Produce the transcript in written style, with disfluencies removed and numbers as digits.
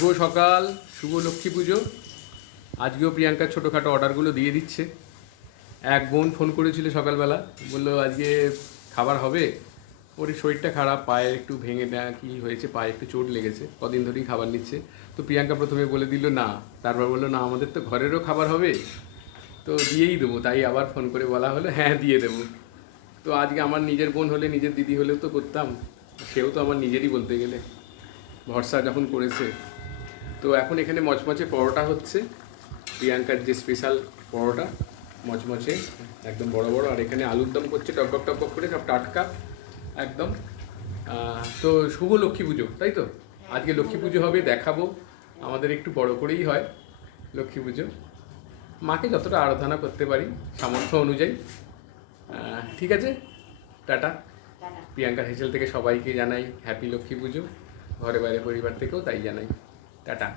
শুভ সকাল, শুভ লক্ষ্মী পুজো। আজকেও প্রিয়াঙ্কার ছোটোখাটো অর্ডারগুলো দিয়ে দিচ্ছে। এক বোন ফোন করেছিল সকালবেলা, বললো আজকে খাবার হবে। ওর শরীরটা খারাপ, পায়ে একটু ভেঙে দেয়া কি হয়েছে, পায়ে একটু চোট লেগেছে, কদিন ধরেই খাবার নিচ্ছে। তো প্রিয়াঙ্কা প্রথমে বলে দিল না, তারপর বললো না আমাদের তো ঘরেরও খাবার হবে, তো দিয়েই দেবো। তাই আবার ফোন করে বলা হলো হ্যাঁ দিয়ে দেবো। তো আজকে আমার নিজের বোন হলে, নিজের দিদি হলেও তো করতাম, সেও তো আমার নিজেরই বলতে গেলে, ভরসা যখন করেছে। তো এখন এখানে মচমচে পরোটা হচ্ছে, প্রিয়াঙ্কার যে স্পেশাল পরোটা, মচমচে একদম বড় বড়। আর এখানে আলুর দম করছে টকবক টকবক করে, সব টাটকা একদম। তো শুভ লক্ষ্মী পুজো, তাই তো? আজকে লক্ষ্মী পুজো হবে, দেখাবো। আমাদের একটু বড় করেই হয় লক্ষ্মী পুজো, মাকে যতটা আরাধনা করতে পারি সামর্থ্য অনুযায়ী। ঠিক আছে, টাটা। প্রিয়াঙ্কার হেসেল থেকে সবাইকে জানাই হ্যাপি লক্ষ্মী পুজো, ঘরে বাইরে পরিবার থেকেও তাই জানাই। টাটা।